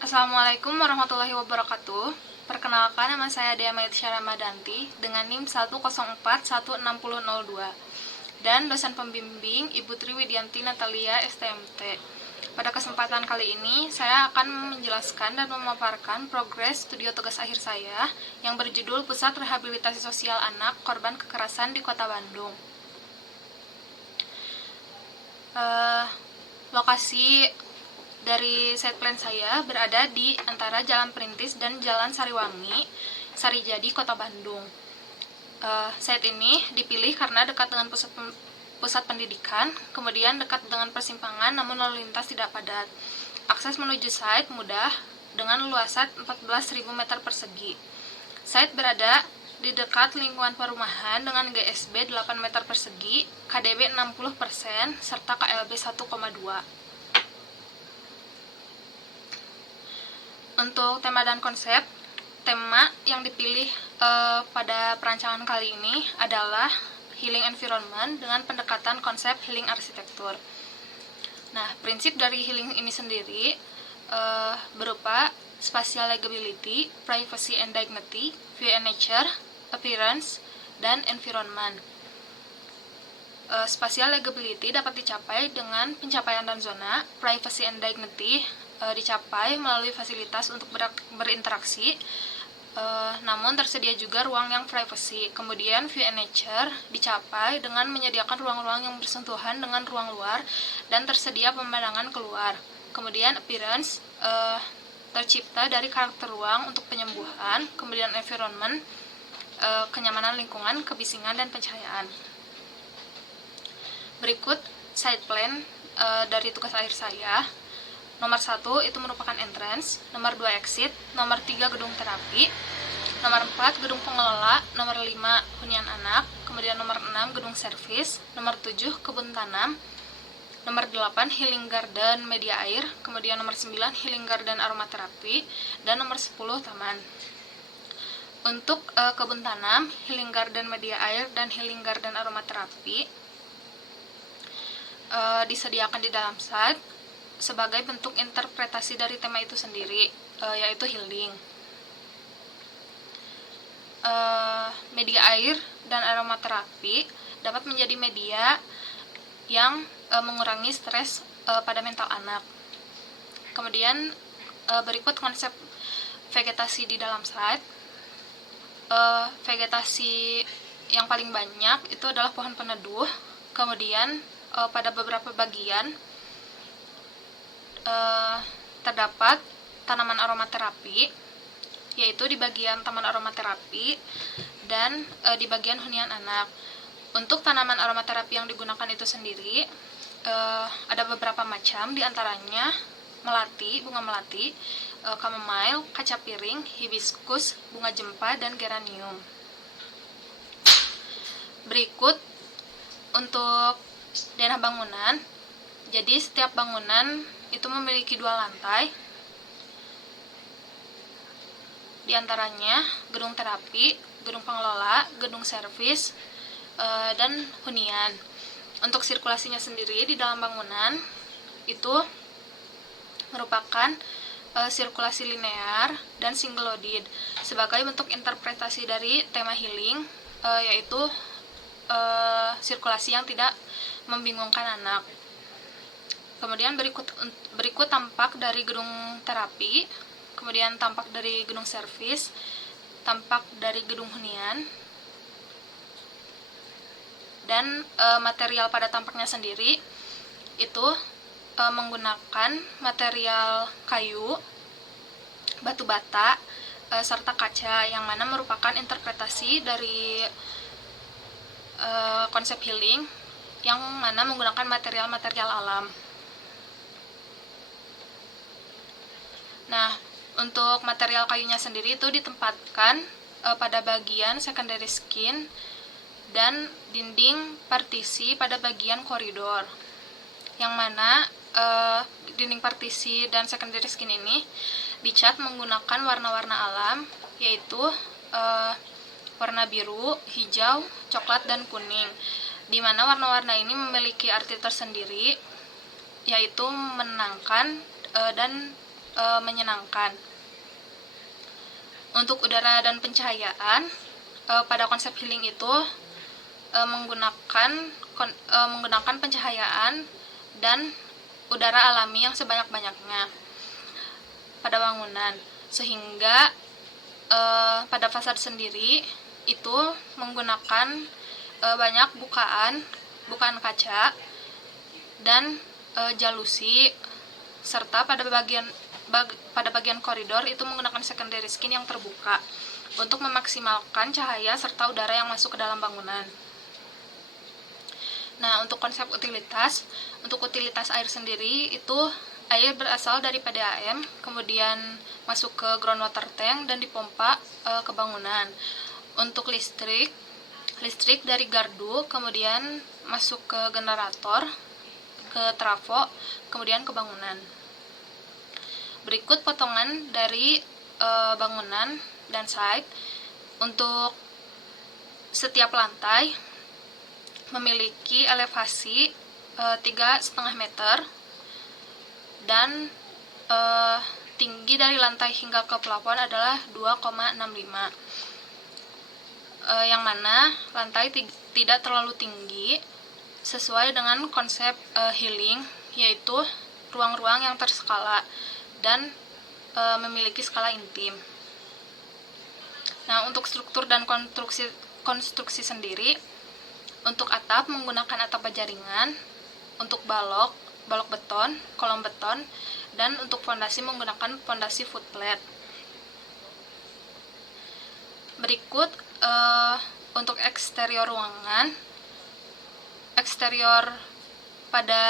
Assalamualaikum warahmatullahi wabarakatuh. Perkenalkan, nama saya Dea Maitsya Ramadanti dengan NIM 1041602 dan dosen pembimbing Ibu Triwidianti Natalia STMT. Pada kesempatan kali ini, saya akan menjelaskan dan memaparkan progres studio tugas akhir saya yang berjudul Pusat Rehabilitasi Sosial Anak Korban Kekerasan di Kota Bandung. Lokasi dari site plan saya berada di antara Jalan Perintis dan Jalan Sariwangi, Sarijadi, Kota Bandung. Site ini dipilih karena dekat dengan pusat pendidikan, kemudian dekat dengan persimpangan namun lalu lintas tidak padat. Akses menuju site mudah dengan luasan 14.000 meter persegi. Site berada di dekat lingkungan perumahan dengan GSB 8 meter persegi, KDB 60%, serta KLB 1,2. Untuk tema dan konsep, tema yang dipilih pada perancangan kali ini adalah healing environment dengan pendekatan konsep healing arsitektur. Nah, prinsip dari healing ini sendiri berupa spatial legibility, privacy and dignity, view and nature, appearance, dan environment. Spatial legibility dapat dicapai dengan pencapaian dan zona, privacy and dignity dicapai melalui fasilitas untuk berinteraksi, namun tersedia juga ruang yang privacy. Kemudian view and nature dicapai dengan menyediakan ruang-ruang yang bersentuhan dengan ruang luar dan tersedia pemandangan keluar. Kemudian appearance tercipta dari karakter ruang untuk penyembuhan. Kemudian environment, kenyamanan lingkungan, kebisingan, dan pencahayaan. Berikut site plan dari tugas akhir saya. Nomor 1 itu merupakan entrance, nomor 2 exit, nomor 3 gedung terapi, nomor 4 gedung pengelola, nomor 5 hunian anak, kemudian nomor 6 gedung servis, nomor 7 kebun tanam, nomor 8 healing garden media air, kemudian nomor 9 healing garden aromaterapi, dan nomor 10 taman. Untuk kebun tanam, healing garden media air, dan healing garden aromaterapi disediakan di dalam site sebagai bentuk interpretasi dari tema itu sendiri, yaitu healing. Media air dan aromaterapi dapat menjadi media yang mengurangi stres pada mental anak. Kemudian berikut konsep vegetasi di dalam slide. Vegetasi yang paling banyak itu adalah pohon peneduh. Kemudian pada beberapa bagian terdapat tanaman aromaterapi, yaitu di bagian taman aromaterapi dan di bagian hunian anak. Untuk tanaman aromaterapi yang digunakan itu sendiri ada beberapa macam, diantaranya melati, bunga melati, chamomile, kaca piring, hibiscus, bunga jempa, dan geranium. Berikut untuk denah bangunan. Jadi setiap bangunan itu memiliki 2 lantai, di antaranya gedung terapi, gedung pengelola, gedung servis, dan hunian. Untuk sirkulasinya sendiri di dalam bangunan itu merupakan sirkulasi linear dan single loaded sebagai bentuk interpretasi dari tema healing, yaitu sirkulasi yang tidak membingungkan anak. Kemudian berikut tampak dari gedung terapi, kemudian tampak dari gedung servis, tampak dari gedung hunian, dan material pada tampaknya sendiri itu menggunakan material kayu, batu bata, serta kaca, yang mana merupakan interpretasi dari konsep healing yang mana menggunakan material-material alam. Nah, untuk material kayunya sendiri itu ditempatkan pada bagian secondary skin dan dinding partisi pada bagian koridor, yang mana dinding partisi dan secondary skin ini dicat menggunakan warna-warna alam, yaitu warna biru, hijau, coklat, dan kuning, di mana warna-warna ini memiliki arti tersendiri, yaitu menenangkan dan menyenangkan. Untuk udara dan pencahayaan, pada konsep healing itu menggunakan pencahayaan dan udara alami yang sebanyak-banyaknya pada bangunan, sehingga pada fasad sendiri itu menggunakan banyak bukaan kaca dan jalusi, serta pada bagian koridor itu menggunakan secondary skin yang terbuka untuk memaksimalkan cahaya serta udara yang masuk ke dalam bangunan. Nah, untuk konsep utilitas, untuk utilitas air sendiri itu air berasal dari PDAM, kemudian masuk ke groundwater tank dan dipompa ke bangunan. Untuk listrik dari gardu, kemudian masuk ke generator, ke trafo, kemudian ke bangunan. Berikut potongan dari bangunan dan site. Untuk setiap lantai memiliki elevasi 3,5 meter dan tinggi dari lantai hingga ke plafon adalah 2,65, yang mana lantai tidak terlalu tinggi sesuai dengan konsep healing, yaitu ruang-ruang yang terskala dan memiliki skala intim. Nah, untuk struktur dan konstruksi sendiri, untuk atap menggunakan atap bajaringan, untuk balok beton, kolom beton, dan untuk fondasi menggunakan fondasi footplate. Berikut untuk eksterior ruangan. Eksterior pada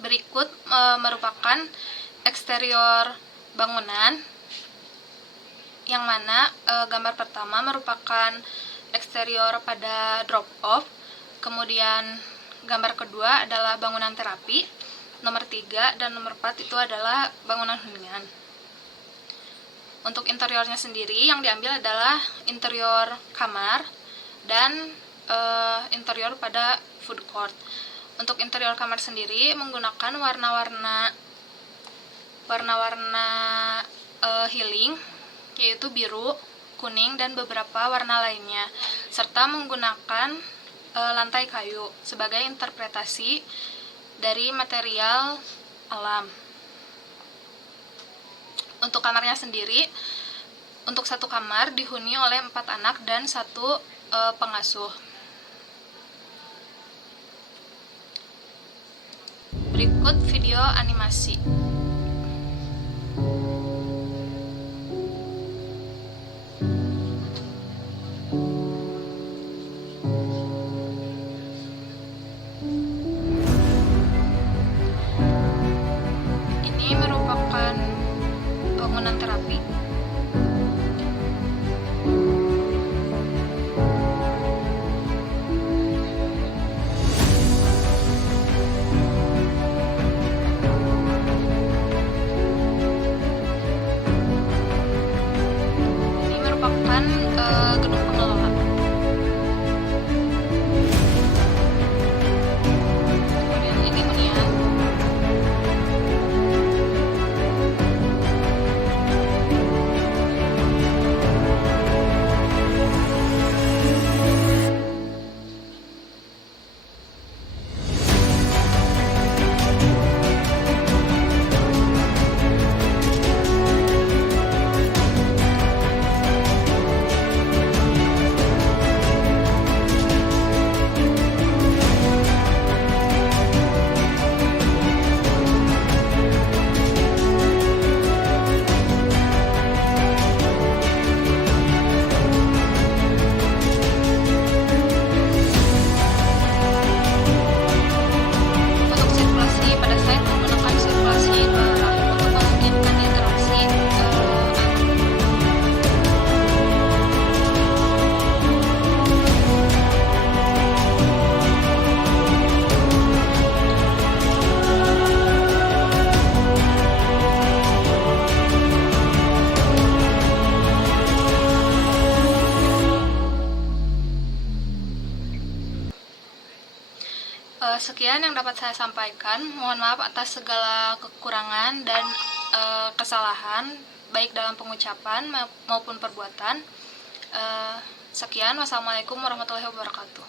berikut merupakan eksterior bangunan, yang mana gambar pertama merupakan eksterior pada drop off, kemudian gambar kedua adalah bangunan terapi, nomor 3 dan nomor 4 itu adalah bangunan hunian. Untuk interiornya sendiri yang diambil adalah interior kamar dan interior pada food court. Untuk interior kamar sendiri menggunakan warna-warna healing, yaitu biru, kuning, dan beberapa warna lainnya, serta menggunakan lantai kayu sebagai interpretasi dari material alam. Untuk kamarnya sendiri, untuk satu kamar dihuni oleh 4 anak dan 1 pengasuh. Berikut video animasi. Ini merupakan bangunan terapi. Sekian yang dapat saya sampaikan. Mohon maaf atas segala kekurangan dan kesalahan, baik dalam pengucapan maupun perbuatan. Sekian, wassalamualaikum warahmatullahi wabarakatuh.